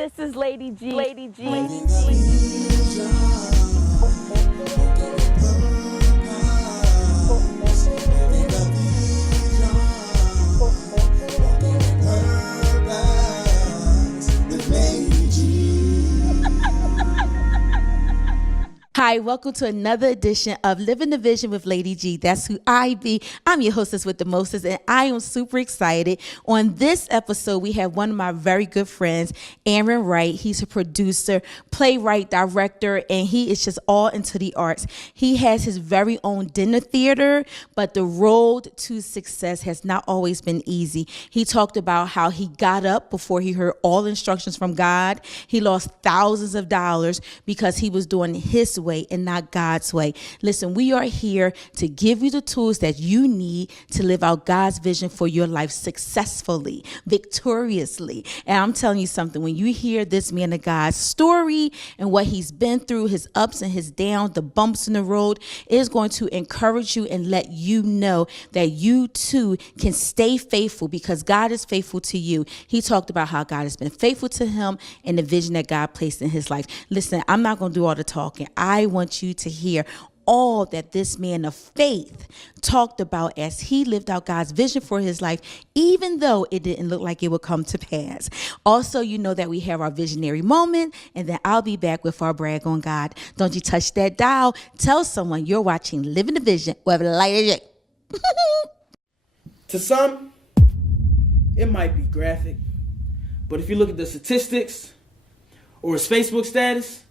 This is Lady G. Lady G. Hi, welcome to another edition of Living the Vision with Lady G. That's who I be. I'm your hostess with the mostest, and I am super excited. On this episode, we have one of my very good friends, Aaron Wright. He's a producer, playwright, director, and he is just all into the arts. He has his very own dinner theater, but the road to success has not always been easy. He talked about how he got up before he heard all instructions from God. He lost thousands of dollars because he was doing his way and not God's way. Listen, we are here to give you the tools that you need to live out God's vision for your life successfully, victoriously. And I'm telling you something, when you hear this man of God's story and what he's been through, his ups and his downs, the bumps in the road, it is going to encourage you and let you know that you too can stay faithful because God is faithful to you. He talked about how God has been faithful to him and the vision that God placed in his life. Listen, I'm not going to do all the talking. I want you to hear all that this man of faith talked about as he lived out God's vision for his life, even though it didn't look like it would come to pass. Also, you know that we have our visionary moment, and then I'll be back with our brag on God. Don't you touch that dial. Tell someone you're watching Living the Vision with Lady G. To some, it might be graphic, but if you look at the statistics or his Facebook status,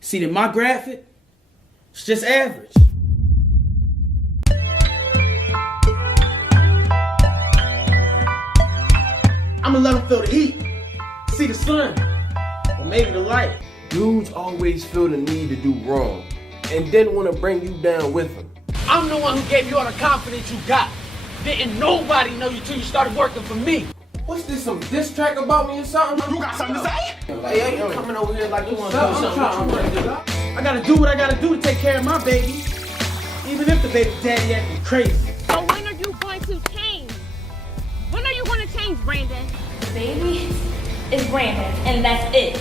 see that my graphic, it's just average. I'ma let him feel the heat, see the sun, or maybe the light. Dudes always feel the need to do wrong and then want to bring you down with them. I'm the one who gave you all the confidence you got. Didn't nobody know you till you started working for me. What's this, some diss track about me or something? You got something to say? Hey, you coming over here like you want to do something. I gotta do what I gotta do to take care of my baby, even if the baby daddy acting crazy. So when are you going to change? When are you going to change, Brandon? The baby is Brandon, and that's it.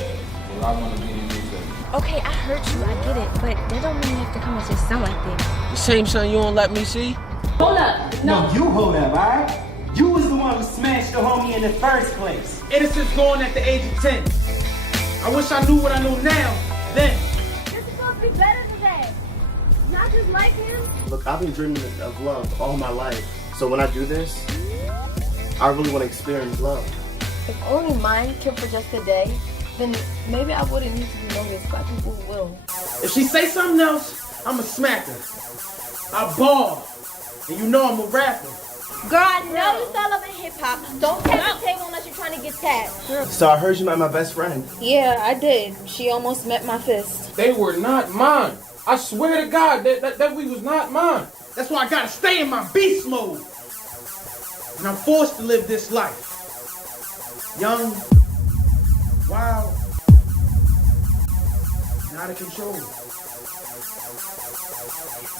Well, I want to be the new baby. Okay, I heard you, I get it, but that don't mean you have to come and just sound like that. The same son you don't let me see? Hold up, No, you hold up, alright? You was the one who smashed the homie in the first place. Innocence gone at the age of 10. I wish I knew what I know now, then. You're supposed to be better than that. Not just like him. Look, I've been dreaming of love all my life. So when I do this, I really want to experience love. If only mine kept for just a day, then maybe I wouldn't need to be noticed by people who will. If she say something else, I'ma smack her. I ball, and you know I'm a rapper. Girl, I know you still love hip-hop. Don't tap the table unless you're trying to get tapped. So I heard you met my best friend. Yeah, I did. She almost met my fist. They were not mine. I swear to God that we was not mine. That's why I gotta stay in my beast mode. And I'm forced to live this life. Young, wild, and out of control.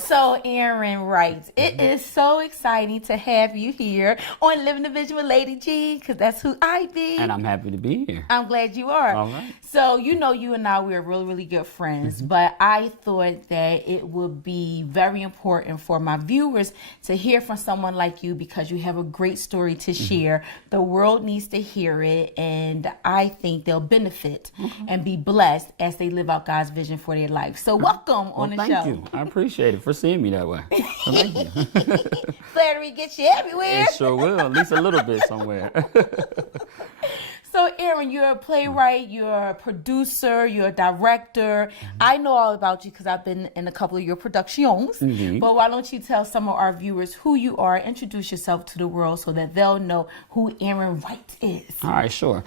So, Aaron Wright, it is so exciting to have you here on Living the Vision with Lady G, because that's who I be. And I'm happy to be here. I'm glad you are. All right. So, you know, you and I, we're really, really good friends, but I thought that it would be very important for my viewers to hear from someone like you because you have a great story to share. The world needs to hear it, and I think they'll benefit and be blessed as they live out God's vision for their life. So, welcome on the show. Thank you. I appreciate it for seeing me that way. So thank you. Flattery gets you everywhere. It sure will, at least a little bit somewhere. So, Aaron, you're a playwright, you're a producer, you're a director. I know all about you because I've been in a couple of your productions. But why don't you tell some of our viewers who you are, introduce yourself to the world so that they'll know who Aaron Wright is. All right, sure.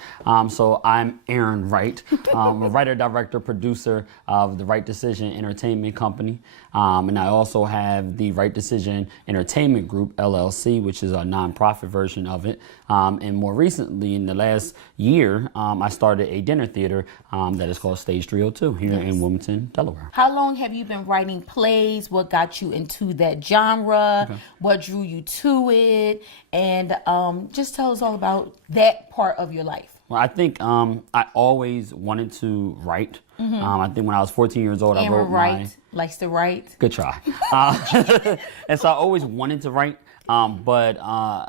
So I'm Aaron Wright. I'm a writer, director, producer of the Right Decision Entertainment Company. And I also have the Right Decision Entertainment Group, LLC, which is a nonprofit version of it. And more recently, in the last year, I started a dinner theater that is called Stage 302 here in Wilmington, Delaware. How long have you been writing plays? What got you into that genre? What drew you to it? And just tell us all about that part of your life. Well, I think I always wanted to write. I think when I was 14 years old, I wrote Aaron Wright likes to write. Good try. And so I always wanted to write. But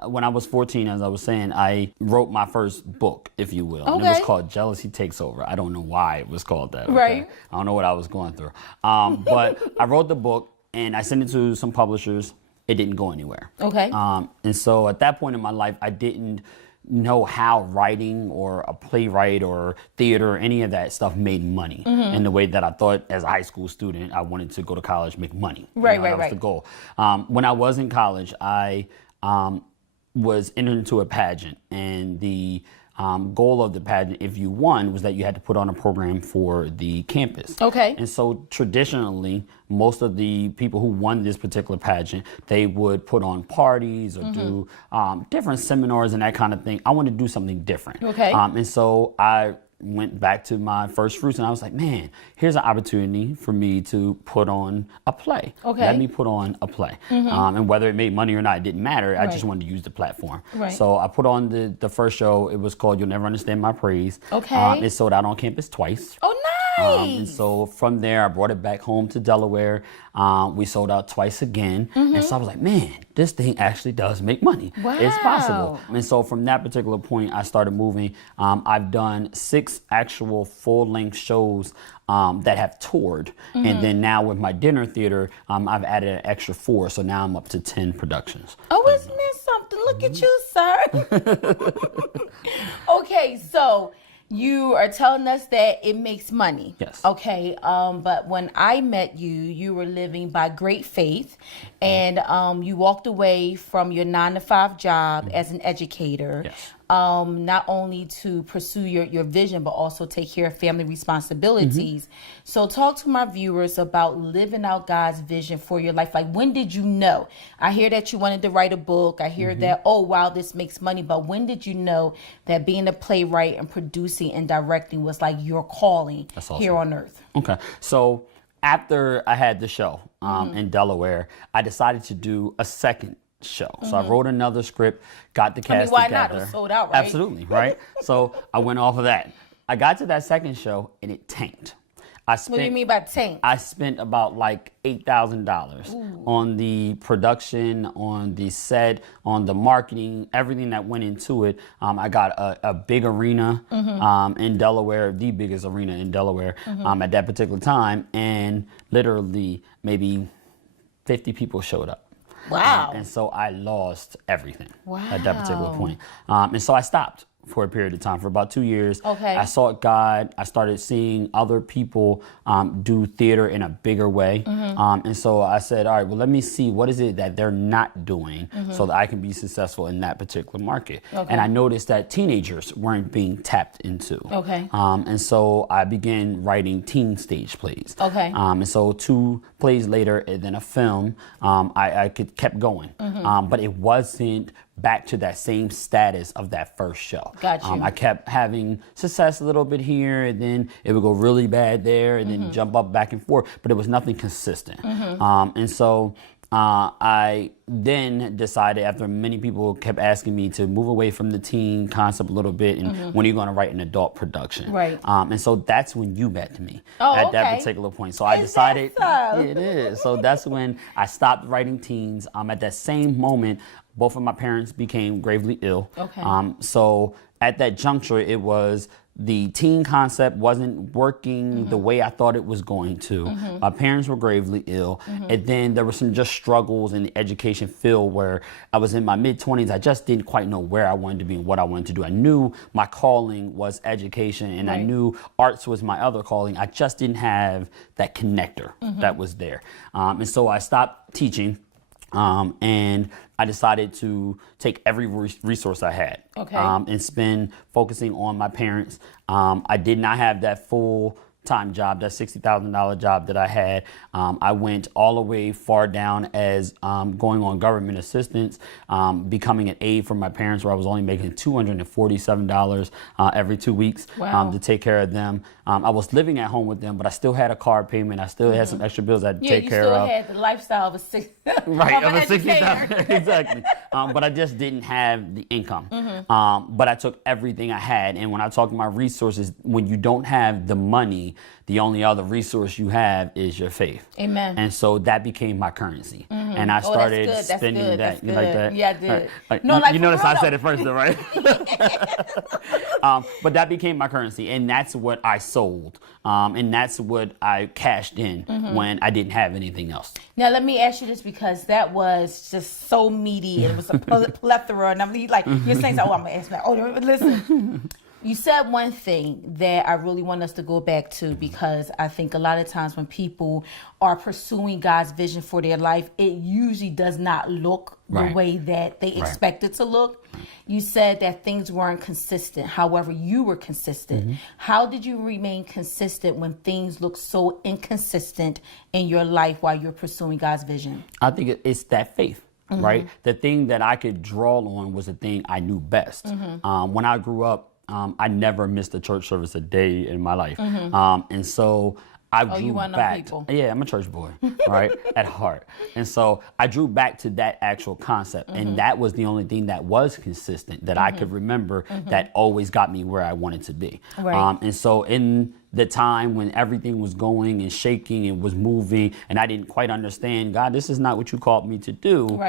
when I was 14, as I was saying, I wrote my first book, if you will. And it was called Jealousy Takes Over. I don't know why it was called that. Okay? Right. I don't know what I was going through. But I wrote the book and I sent it to some publishers. It didn't go anywhere. Okay. And so at that point in my life, I didn't know how writing or a playwright or theater or any of that stuff made money in the way that I thought as a high school student I wanted to go to college, make money. Right. That was the goal. When I was in college, I was entered into a pageant, and the goal of the pageant, if you won, was that you had to put on a program for the campus. Okay. And so traditionally, most of the people who won this particular pageant, they would put on parties or do different seminars and that kind of thing. I wanted to do something different. Okay. And so I went back to my first fruits and I was like, man, here's an opportunity for me to put on a play. Okay. Let me put on a play. And whether it made money or not, it didn't matter. I just wanted to use the platform. Right. So I put on the first show. It was called You'll Never Understand My Praise. Okay. It sold out on campus twice. Oh, nice. And so from there, I brought it back home to Delaware. We sold out twice again. And so I was like, man, this thing actually does make money. Wow. It's possible. And so from that particular point, I started moving. I've done 6 actual full-length shows that have toured. And then now with my dinner theater, I've added an extra 4. So now I'm up to 10 productions. Oh, isn't that something? Look at you, sir. Okay, so you are telling us that it makes money. Yes. Okay, but when I met you, you were living by great faith, and you walked away from your 9-to-5 job as an educator. Yes. Not only to pursue your vision, but also take care of family responsibilities. So talk to my viewers about living out God's vision for your life. Like, when did you know? I hear that you wanted to write a book. I hear that, oh, wow, this makes money. But when did you know that being a playwright and producing and directing was like your calling here on earth? Okay. So after I had the show in Delaware, I decided to do a second show. So I wrote another script, got the cast why together. not? It was sold out, right? Absolutely, right? So I went off of that. I got to that second show and it tanked. What do you mean by tank? I spent about like $8,000 on the production, on the set, on the marketing, everything that went into it. I got a big arena in Delaware, the biggest arena in Delaware at that particular time, and literally maybe 50 people showed up. Wow. And so I lost everything at that particular point. And so I stopped for a period of time, for about 2 years. Okay. I sought God. I started seeing other people do theater in a bigger way. And so I said, all right, well, let me see what is it that they're not doing so that I can be successful in that particular market. Okay. And I noticed that teenagers weren't being tapped into. Okay. And so I began writing teen stage plays. Okay. And so 2 plays later, and then a film, I kept going. But it wasn't back to that same status of that first show. Got you. I kept having success a little bit here, and then it would go really bad there, and then jump up back and forth, but it was nothing consistent. And so I then decided, after many people kept asking me, to move away from the teen concept a little bit, and when are you going to write an adult production? Right. And so that's when you met me Oh, that okay. particular point. So I decided, that so? it is. So that's when I stopped writing teens. At that same moment, both of my parents became gravely ill. Okay. So at that juncture, it was the teen concept wasn't working the way I thought it was going to. My parents were gravely ill. And then there were some just struggles in the education field where I was in my mid-20s. I just didn't quite know where I wanted to be and what I wanted to do. I knew my calling was education, and I knew arts was my other calling. I just didn't have that connector that was there. And so I stopped teaching. And I decided to take every resource I had and spend focusing on my parents. I did not have that full time job, that $60,000 job that I had. I went all the way far down as going on government assistance, becoming an aide for my parents, where I was only making $247 every 2 weeks to take care of them. I was living at home with them, but I still had a car payment. I still had some extra bills I had to take care of. Yeah, you still had the lifestyle of a right, of a $60,000, exactly. But I just didn't have the income. But I took everything I had, and when I talk about resources, when you don't have the money, the only other resource you have is your faith. Amen. And so that became my currency, and I started spending that. You like that? Yeah, I did. You notice I said it first, though, right? But that became my currency, and that's what I sold, and that's what I cashed in when I didn't have anything else. Now let me ask you this, because that was just so meaty, and it was a plethora, and I'm like, you're saying, oh, I'm gonna ask that. Oh, listen. You said one thing that I really want us to go back to, because I think a lot of times when people are pursuing God's vision for their life, it usually does not look the way that they expect it to look. You said that things weren't consistent. However, you were consistent. How did you remain consistent when things look so inconsistent in your life while you're pursuing God's vision? I think it's that faith. Right? The thing that I could draw on was the thing I knew best. When I grew up, I never missed a church service a day in my life. And so I drew back. Yeah, I'm a church boy, right, at heart. And so I drew back to that actual concept. And that was the only thing that was consistent that I could remember that always got me where I wanted to be. And so in the time when everything was going and shaking and was moving, and I didn't quite understand, God, this is not what you called me to do.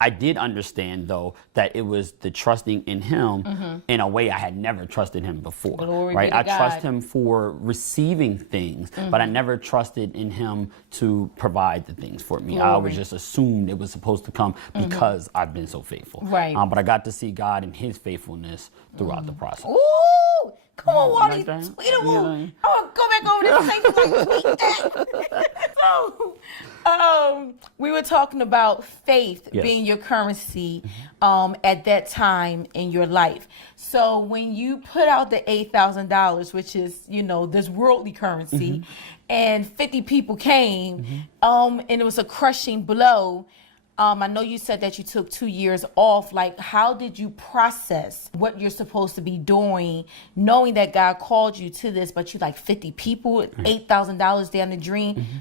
I did understand, though, that it was the trusting in him in a way I had never trusted him before. I trust him for receiving things, but I never trusted in him to provide the things for me. I always just assumed it was supposed to come because I've been so faithful. But I got to see God and his faithfulness throughout the process. Ooh! Come on, Wally, tweet him. I'm gonna go back over this and tweet that. So, we were talking about faith being your currency at that time in your life. So when you put out the $8,000, which is, this worldly currency, and 50 people came, and it was a crushing blow. I know you said that you took 2 years off. Like, how did you process what you're supposed to be doing, knowing that God called you to this, but you like 50 people, $8,000 down the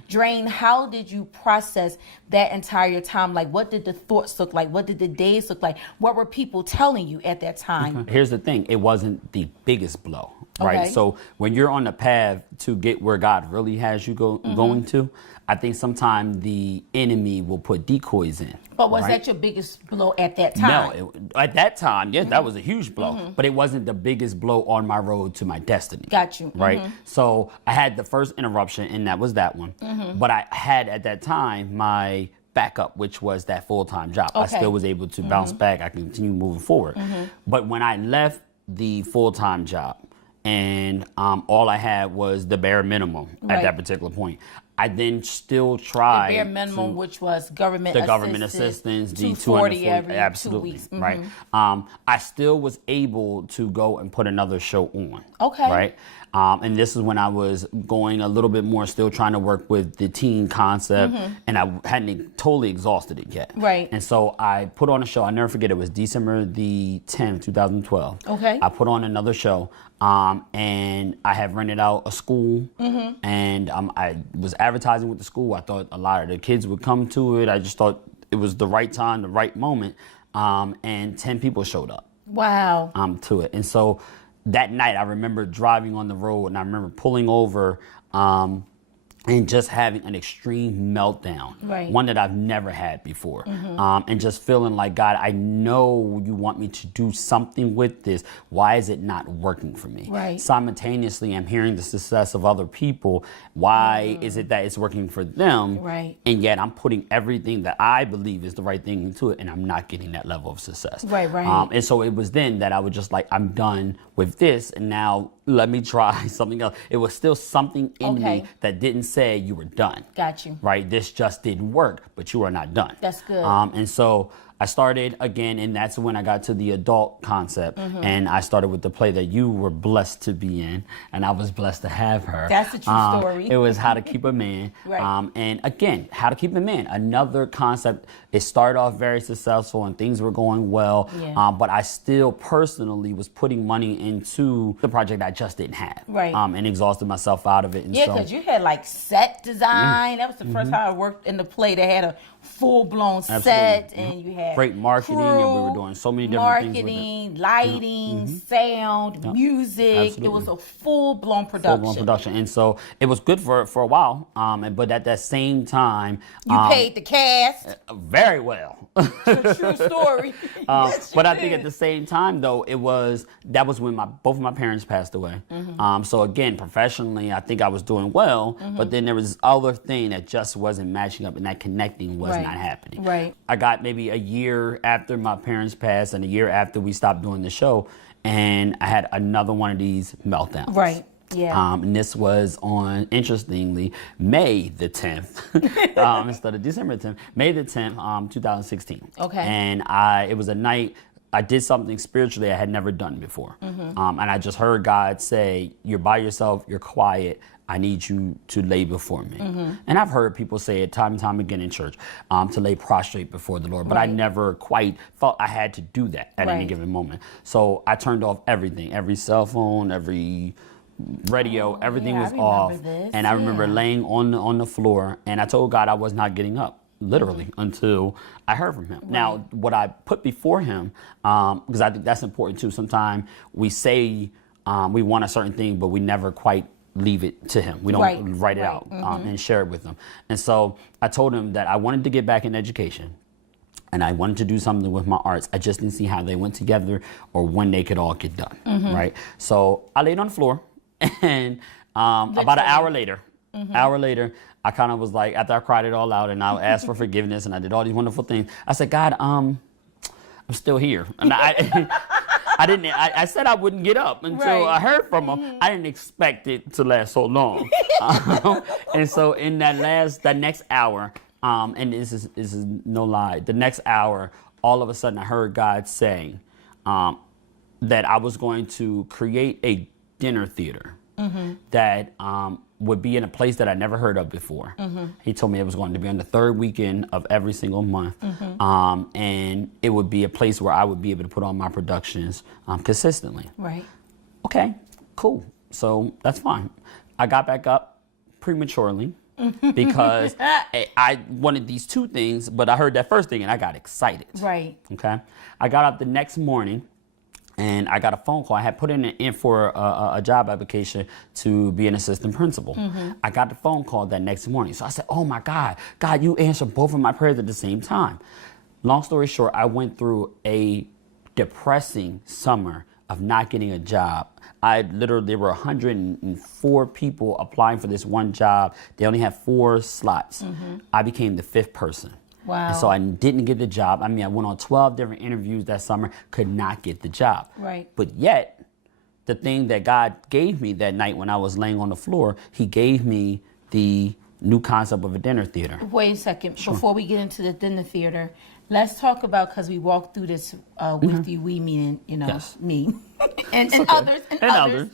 drain? How did you process that entire time? Like, what did the thoughts look like? What did the days look like? What were people telling you at that time? Here's the thing. It wasn't the biggest blow, right? So when you're on the path to get where God really has you going to, I think sometimes the enemy will put decoys in. But was that your biggest blow at that time? No, at that time, yes, that was a huge blow. But it wasn't the biggest blow on my road to my destiny. Got you. Right? So I had the first interruption, and that was that one. But I had at that time my backup, which was that full-time job. I still was able to bounce back. I continue moving forward. But when I left the full-time job, and all I had was the bare minimum at that particular point, I then still tried the bare minimum, which was government assistance, the 240 every absolutely 2 weeks. Right. I still was able to go and put another show on. Right. And this is when I was going a little bit more, still trying to work with the teen concept, and I hadn't totally exhausted it yet. And so I put on a show. I'll never forget. It was December the 10th, 2012. I put on another show. And I have rented out a school, and I was advertising with the school. I thought a lot of the kids would come to it. I just thought it was the right time, the right moment, and 10 people showed up. Wow. To it. And so that night, I remember driving on the road, and I remember pulling over and just having an extreme meltdown, one that I've never had before, and just feeling like, God, I know you want me to do something with this. Why is it not working for me? Simultaneously, I'm hearing the success of other people. Why is it that it's working for them? And yet I'm putting everything that I believe is the right thing into it, and I'm not getting that level of success. And so it was then that I was just like, I'm done with this, and now let me try something else. It was still something in me that didn't say you were done. Got you. Right? This just didn't work, but you are not done. That's good. And so I started again, and that's when I got to the adult concept, and I started with the play that you were blessed to be in, and I was blessed to have her. That's a true story. It was How to Keep a Man. Right. And again, How to Keep a Man, another concept. It started off very successful and things were going well, but I still personally was putting money into the project I just didn't have. Right. And exhausted myself out of it. And Yeah, so, because you had like set design. That was the first time I worked in the play that had a full-blown set, and you had great marketing, crew, and we were doing so many different things with it. marketing, lighting, sound, music. Absolutely. It was a full-blown production. Full-blown production, and so it was good for a while. But at that same time, You paid the cast. very well. True story. Yes, But you I think did. at the same time, though, that was when both of my parents passed away. So again, professionally, I think I was doing well, but then there was this other thing that just wasn't matching up, and that connecting was not happening. Right. I got maybe a year after my parents passed and a year after we stopped doing the show, and I had another one of these meltdowns. Right. Yeah. And this was on, interestingly, May the 10th, instead of December 10th, May the 10th, 2016. Okay. And it was a night I did something spiritually I had never done before. And I just heard God say, you're by yourself, you're quiet, I need you to lay before me. And I've heard people say it time and time again in church, to lay prostrate before the Lord, but I never quite felt I had to do that at any given moment. So I turned off everything, every cell phone, every radio, everything was off. And I remember laying on the floor, and I told God I was not getting up. Literally, until I heard from him. Right. Now, what I put before him, because I think that's important too. Sometimes we say we want a certain thing, but we never quite leave it to him. We don't write it out and share it with him. And so I told him that I wanted to get back in education, and I wanted to do something with my arts. I just didn't see how they went together or when they could all get done. Right. So I laid on the floor, and about an hour later, I kind of was like, after I cried it all out and I asked for forgiveness and I did all these wonderful things, I said, God, I'm still here. And I said I wouldn't get up until I heard from him. I didn't expect it to last so long. And so in that next hour, and this is no lie, the next hour, all of a sudden I heard God saying that I was going to create a dinner theater that would be in a place that I never heard of before. He told me it was going to be on the third weekend of every single month. And it would be a place where I would be able to put on my productions consistently. Right. Okay, cool. So that's fine. I got back up prematurely because I wanted these two things, but I heard that first thing and I got excited. Right. Okay. I got up the next morning and I got a phone call. I had put in for a job application to be an assistant principal. I got the phone call that next morning. So I said, oh my God, you answered both of my prayers at the same time. Long story short, I went through a depressing summer of not getting a job. There were 104 people applying for this one job. They only had 4 slots. I became the 5th person. Wow. And so I didn't get the job. I mean, I went on 12 different interviews that summer, could not get the job. Right. But yet, the thing that God gave me that night when I was laying on the floor, he gave me the new concept of a dinner theater. Wait a second. Sure. Before we get into the dinner theater, let's talk about, because we walked through this with you, we meaning, me and others.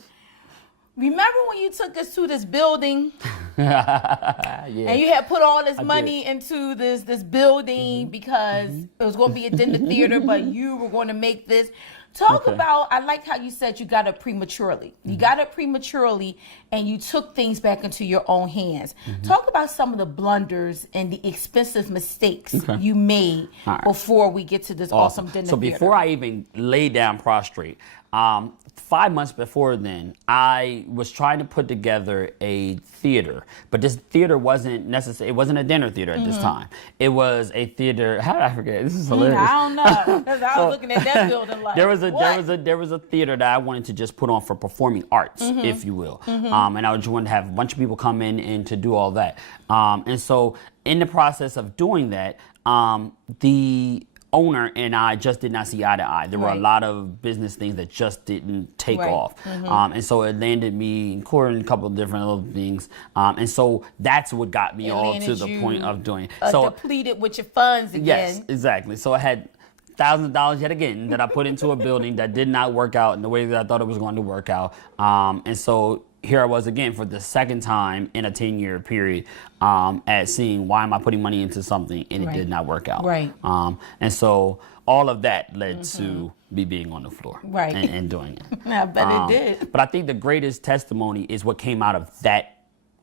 Remember when you took us to this building and you had put all this money into this building because it was going to be a dinner theater, but you were going to make this. Talk about, I like how you said you got up prematurely. You got up prematurely and you took things back into your own hands. Talk about some of the blunders and the expensive mistakes you made before we get to this awesome dinner theater. So before I even lay down prostrate, 5 months before then, I was trying to put together a theater, but this theater wasn't necessary. It wasn't a dinner theater at this time. It was a theater. How did I forget? This is hilarious. I don't know, because I was looking at that building like, there was a theater that I wanted to just put on for performing arts, if you will, and I just wanted to have a bunch of people come in and to do all that. And so in the process of doing that, the owner and I just did not see eye to eye. There were a Right. lot of business things that just didn't take Right. off. And so it landed me in court and a couple of different little things. And so that's what got me It all to landed the you, point of doing it. So depleted with your funds again. yes, exactly. So I had thousands of dollars yet again that I put into a building that did not work out in the way that I thought it was going to work out. And so here I was again for the second time in a 10-year period at seeing why am I putting money into something and it Right. did not work out. Right. And so all of that led to me being on the floor Right. and doing it. I bet it did. But I think the greatest testimony is what came out of that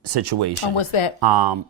situation. And what's that?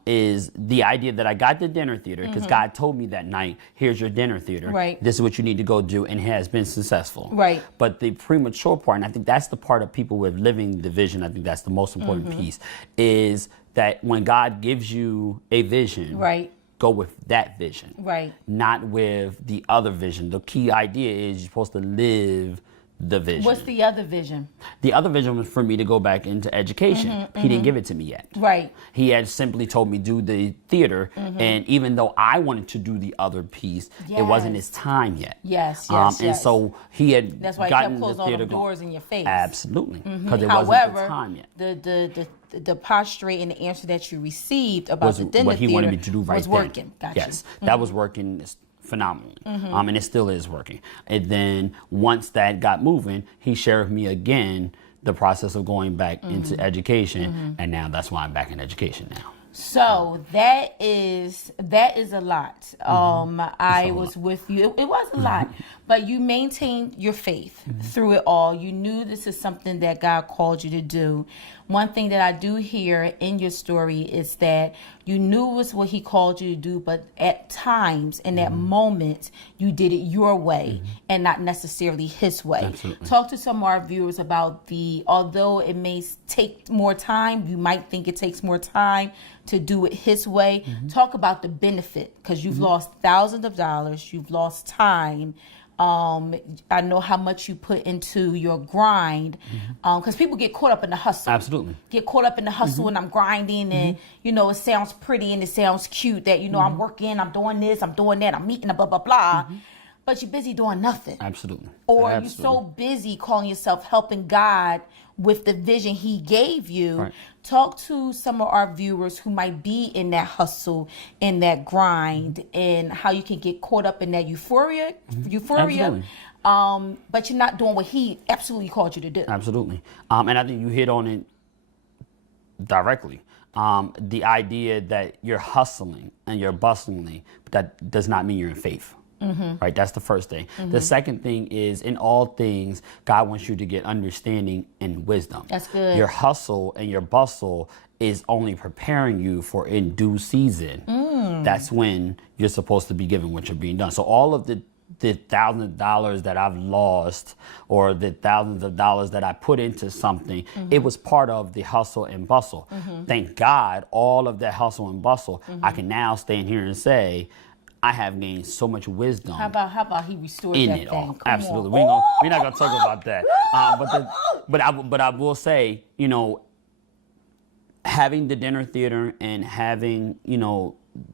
Is the idea that I got the dinner theater because God told me that night, here's your dinner theater. Right. This is what you need to go do, and it has been successful. Right. But the premature part, and I think that's the part of people with living the vision, I think that's the most important piece, is that when God gives you a vision, Right. go with that vision. Right. Not with the other vision. The key idea is you're supposed to live the vision. What's the other vision? The other vision was for me to go back into education. He didn't give it to me yet. Right. He had simply told me do the theater, and even though I wanted to do the other piece, it wasn't his time yet. Yes, And yes. so he had That's why he gotten kept closing the all theater the going. doors in your face. Absolutely, because it However, wasn't the time yet. the posture and the answer that you received about Was the dinner what he theater wanted me to do right was then. working. Gotcha. Yes, that was working phenomenally, and it still is working. And then once that got moving, he shared with me again the process of going back into education, and now that's why I'm back in education now. So that is a lot. I was with you. It was a lot, but you maintained your faith through it all. You knew this is something that God called you to do. One thing that I do hear in your story is that you knew it was what he called you to do, but at times, in that moment, you did it your way and not necessarily his way. Absolutely. Talk to some of our viewers about although it may take more time, you might think it takes more time to do it his way. Talk about the benefit, because you've lost thousands of dollars, you've lost time. I know how much you put into your grind, because people get caught up in the hustle. Absolutely. Get caught up in the hustle and I'm grinding and, it sounds pretty and it sounds cute that, I'm working, I'm doing this, I'm doing that, I'm meeting, blah, blah, blah. But you're busy doing nothing. Absolutely. Or Absolutely. you're so busy calling yourself helping God with the vision he gave you. Right. Talk to some of our viewers who might be in that hustle, in that grind, and how you can get caught up in that euphoria, Absolutely. but you're not doing what he absolutely called you to do. Absolutely. And I think you hit on it directly. The idea that you're hustling and you're bustling, but that does not mean you're in faith. Right? That's the first thing. The second thing is, in all things, God wants you to get understanding and wisdom. That's good. Your hustle and your bustle is only preparing you for in due season. That's when you're supposed to be given what you're being done. So all of the thousands of dollars that I've lost, or the thousands of dollars that I put into something, it was part of the hustle and bustle. Thank God, all of that hustle and bustle, I can now stand here and say, I have gained so much wisdom. How about he restored in that it thing? all? Come Absolutely. on. We're not gonna talk about that. But I will say, having the dinner theater and having,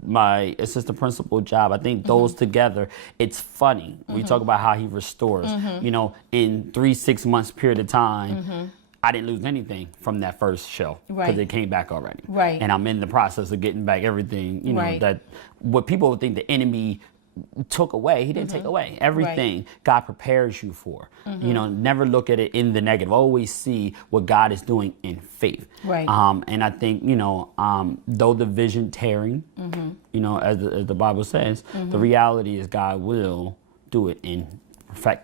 my assistant principal job, I think those together, it's funny. We talk about how he restores. In 3-6 months period of time, I didn't lose anything from that first show because Right. it came back already. Right. And I'm in the process of getting back everything, Right. that what people would think the enemy took away, he didn't take away. Everything God prepares you for. Never look at it in the negative. Always see what God is doing in faith. Right. And I think, though the vision tearing, as the Bible says, the reality is God will do it in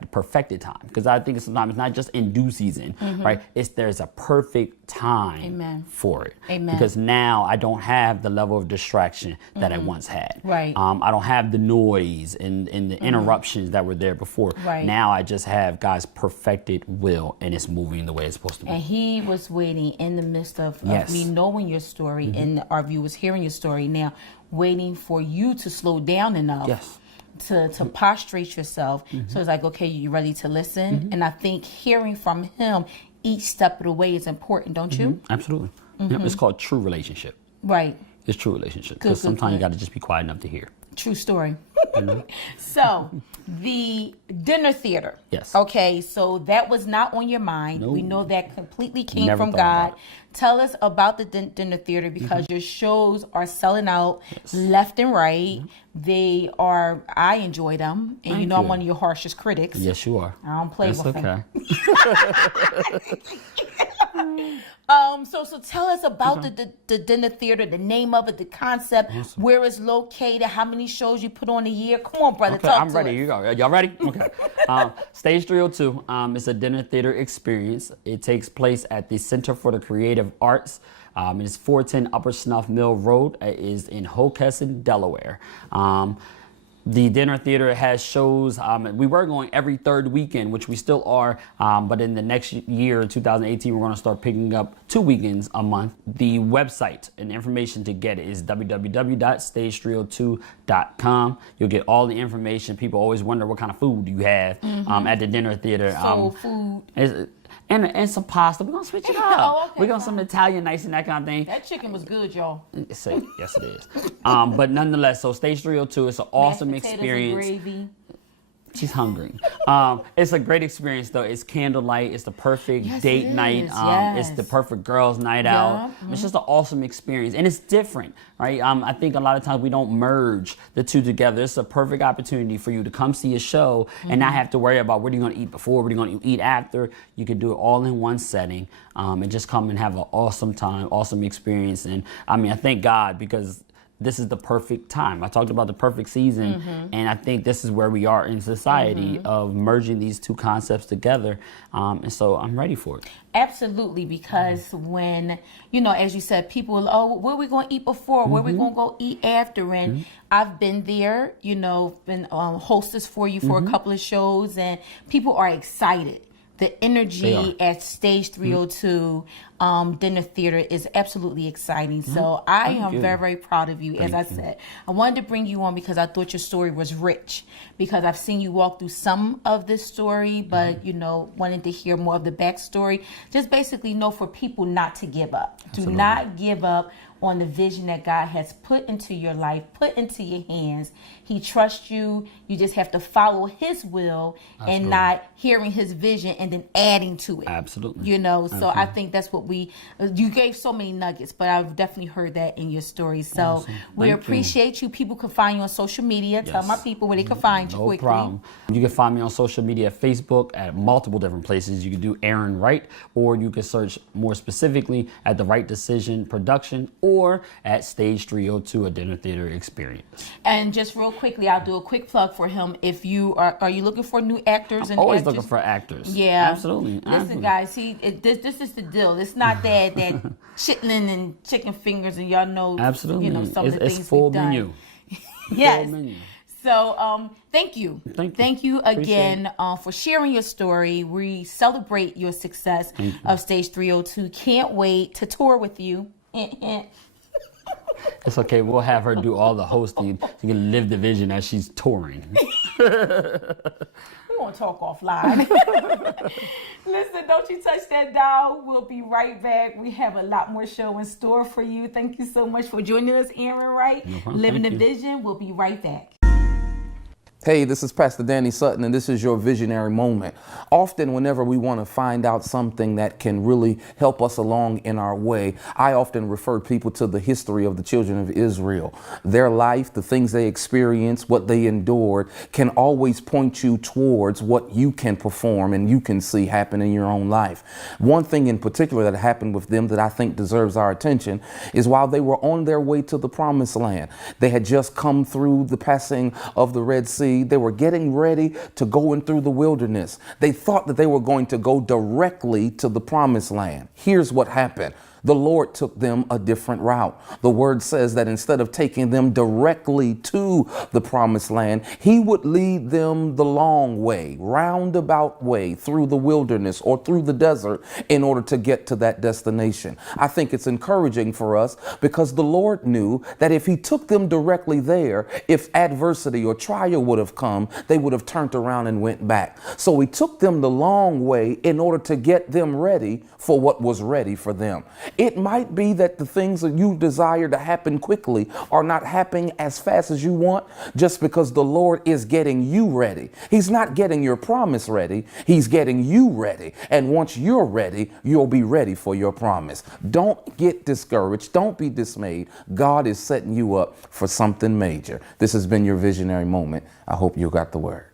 perfected time, because I think sometimes it's not just in due season, right? There's a perfect time Amen. for it. Amen. Because now I don't have the level of distraction that I once had. Right. I don't have the noise and the interruptions that were there before. Right. Now I just have God's perfected will, and it's moving the way it's supposed to be. And he was waiting in the midst of Yes. me knowing your story and our viewers hearing your story now, waiting for you to slow down enough. Yes. To prostrate yourself. So it's like, okay, you ready to listen? And I think hearing from him each step of the way is important, don't you? Absolutely. Yep, it's called true relationship. Right. It's true relationship. Good, Because good, sometimes you good. got to just be quiet enough to hear. True story. So, the dinner theater. Yes. Okay, so that was not on your mind. No. We know that completely came Never from thought God. about it. Tell us about the dinner theater because your shows are selling out left and right. They are, I enjoy them. And Thank I'm you. one of your harshest critics. Yes, you are. I don't play That's with okay. them. So tell us about the dinner theater, the name of it, the concept, where it's located, how many shows you put on a year. Come on, brother, Okay, talk I'm to ready. us. You go. Y'all ready? Okay. Stage 302. It's a dinner theater experience. It takes place at the Center for the Creative Arts. It's 410 Upper Snuff Mill Road. It is in Hockessin, Delaware. The dinner theater has shows. We were going every third weekend, which we still are, but in the next year, 2018, we're going to start picking up 2 weekends a month. The website and information to get it is www.stage302.com. You'll get all the information. People always wonder what kind of food you have at the dinner theater. Soul food. And some pasta. We're going to switch it up. Oh, okay, We're going to some Italian nice and that kind of thing. That chicken was good, y'all. Yes, it is. But nonetheless, so Stage 302, it's an awesome Mashed potatoes and experience. gravy. She's hungry. It's a great experience, though. It's candlelight. It's the perfect date night. It's the perfect girls' night out. It's just an awesome experience, and it's different, right? I think a lot of times we don't merge the two together. It's a perfect opportunity for you to come see a show and not have to worry about what are you going to eat before, what are you going to eat after. You can do it all in one setting and just come and have an awesome time, awesome experience. And I mean, I thank God because this is the perfect time. I talked about the perfect season, and I think this is where we are in society of merging these two concepts together. And so I'm ready for it. Absolutely, because when, as you said, people will, where are we going to eat before? Where are we going to go eat after? And I've been there, been hostess for you for a couple of shows, and people are excited. The energy at Stage 302 Dinner Theater is absolutely exciting. So I am very, very proud of you. As I said, I wanted to bring you on because I thought your story was rich. Because I've seen you walk through some of this story, but, wanted to hear more of the backstory. Just basically for people not to give up. Do not give up on the vision that God has put into your life, put into your hands. He trusts you. You just have to follow his will and not hearing his vision and then adding to it. Absolutely. So I think that's what you gave so many nuggets, but I've definitely heard that in your story. So we appreciate you. People can find you on social media. Tell my people where they can find you quickly. No problem. You can find me on social media, Facebook, at multiple different places. You can do Aaron Wright, or you can search more specifically at The Right Decision Production, or at Stage 302, a dinner theater experience. And just real quickly, I'll do a quick plug for him. If you are you looking for new actors and Always actors? looking for actors. Yeah, absolutely. Listen, guys, this is the deal. It's not that chitlin and chicken fingers, and y'all know, absolutely. Some of the things it's full we've done. menu. Yes. Full menu. So, thank you. Thank you again for sharing your story. We celebrate your success of Stage 302. Can't wait to tour with you. It's okay. We'll have her do all the hosting. You can live the vision as she's touring. We won't talk offline. Listen, don't you touch that dial. We'll be right back. We have a lot more show in store for you. Thank you so much for joining us, Aaron Wright. No problem. Living the Thank you. Vision. We'll be right back. Hey, this is Pastor Danny Sutton, and this is your visionary moment. Often, whenever we want to find out something that can really help us along in our way, I often refer people to the history of the children of Israel. Their life, the things they experienced, what they endured, can always point you towards what you can perform and you can see happen in your own life. One thing in particular that happened with them that I think deserves our attention is while they were on their way to the promised land, they had just come through the passing of the Red Sea. They were getting ready to go in through the wilderness. They thought that they were going to go directly to the promised land. Here's what happened. The Lord took them a different route. The word says that instead of taking them directly to the promised land, he would lead them the long way, roundabout way through the wilderness or through the desert in order to get to that destination. I think it's encouraging for us because the Lord knew that if he took them directly there, if adversity or trial would have come, they would have turned around and went back. So he took them the long way in order to get them ready for what was ready for them. It might be that the things that you desire to happen quickly are not happening as fast as you want, just because the Lord is getting you ready. He's not getting your promise ready. He's getting you ready. And once you're ready, you'll be ready for your promise. Don't get discouraged. Don't be dismayed. God is setting you up for something major. This has been your visionary moment. I hope you got the word.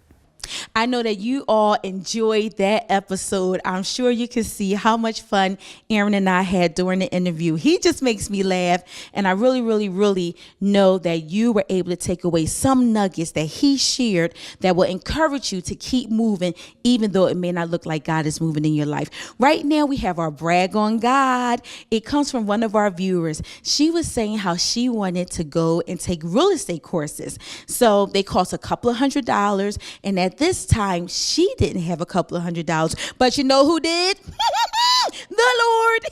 I know that you all enjoyed that episode. I'm sure you can see how much fun Aaron and I had during the interview. He just makes me laugh. And I really, really, really know that you were able to take away some nuggets that he shared that will encourage you to keep moving, even though it may not look like God is moving in your life. Right now, we have our brag on God. It comes from one of our viewers. She was saying how she wanted to go and take real estate courses. So they cost a couple of $100s. And at this time, she didn't have a couple of $100s, but you know who did? The Lord.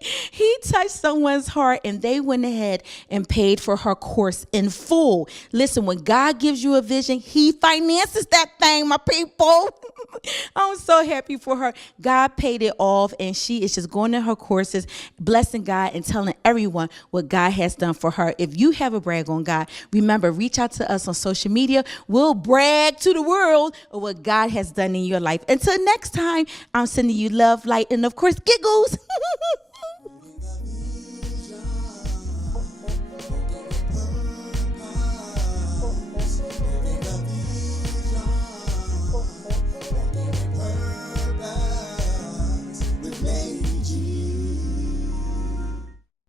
He touched someone's heart and they went ahead and paid for her course in full. Listen, when God gives you a vision, he finances that thing, my people. I'm so happy for her. God paid it off and she is just going to her courses, blessing God and telling everyone what God has done for her. If you have a brag on God, remember, reach out to us on social media. We'll brag to the world of what God has done in your life. Until next time, I'm sending you love, light, and of course, giggles.